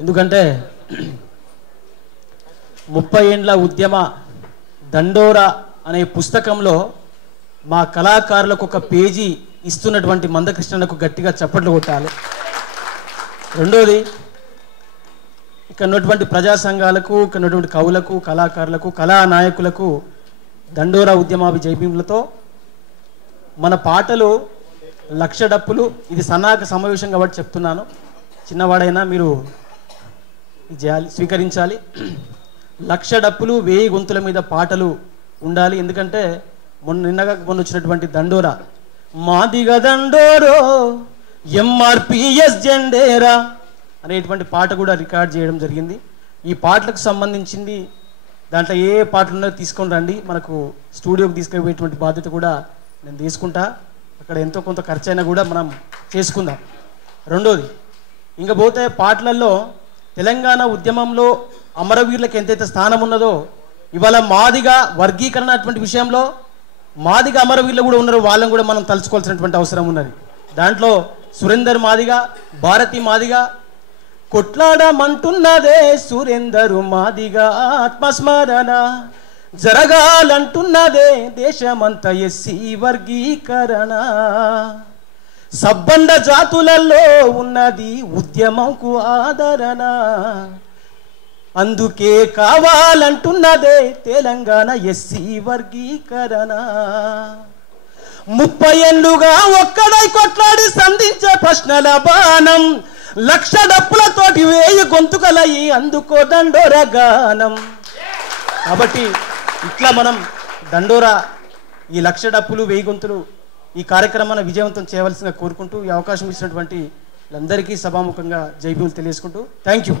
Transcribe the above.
ఎందుకంటే 30 ఏండ్ల ఉద్యమ దండోరా అనే పుస్తకంలో మా కళాకారులకు ఒక పేజీ ఇస్తున్నటువంటి మందకృష్ణకు గట్టిగా చప్పట్లు కొట్టాలి. రెండోది, ఇక్కడ ఉన్నటువంటి ప్రజా సంఘాలకు, ఇక్కడ ఉన్నటువంటి కవులకు, కళాకారులకు, కళా నాయకులకు దండోరా ఉద్యమాభి జైభీములతో మన పాటలు లక్ష డప్పులు, ఇది సన్నాహక సమావేశం కాబట్టి చెప్తున్నాను, చిన్నవాడైనా మీరు స్వీకరించాలి. లక్ష డప్పులు 1000 గొంతుల మీద పాటలు ఉండాలి. ఎందుకంటే మొన్న వచ్చినటువంటి దండోరా మాదిగ దండోరో ఎంఆర్పిఎస్ జెండేరా అనేటువంటి పాట కూడా రికార్డ్ చేయడం జరిగింది. ఈ పాటలకు సంబంధించింది దాంట్లో ఏ పాటలు ఉన్నాయో తీసుకొని రండి, మనకు స్టూడియోకి తీసుకుపోయేటువంటి బాధ్యత కూడా నేను తీసుకుంటా. అక్కడ ఎంతో కొంత ఖర్చు అయినా కూడా మనం చేసుకుందాం. రెండోది, ఇంకా పోతే పాటలలో తెలంగాణ ఉద్యమంలో అమరవీరులకు ఎంతైతే స్థానం ఉన్నదో ఇవాళ మాదిగ వర్గీకరణ అటువంటి విషయంలో మాదిగ అమరవీరులు కూడా ఉన్నారు, వాళ్ళని కూడా మనం తలుచుకోవాల్సినటువంటి అవసరం ఉన్నది. దాంట్లో సురేందర్ మాదిగ, భారతి మాదిగ, కొట్లాడమంటున్నదే సురేందరు మాదిగ ఆత్మస్మరణ, జరగాలంటున్నదే దేశమంత ఎస్సీ వర్గీకరణ, సబ్బండ జాతులలో ఉన్నది ఉద్యమంకు ఆదరణ, అందుకే కావాలంటున్నదే తెలంగాణ ఎస్సీ వర్గీకరణ. 30 ఏళ్లుగా ఒక్కడై కొట్లాడి సంధించే ప్రశ్నల బాణం, లక్ష డప్పులతోటి 1000 గొంతుకలయి అందుకో దండోరా గానం. కాబట్టి ఇట్లా మనం దండోరా, ఈ లక్ష డప్పులు 1000 గొంతులు ఈ కార్యక్రమాన్ని విజయవంతం చేయవలసిందిగా కోరుకుంటూ ఈ అవకాశం ఇచ్చినటువంటి అందరికీ సభాముఖంగా జై భీములు తెలియజేసుకుంటూ థ్యాంక్ యూ.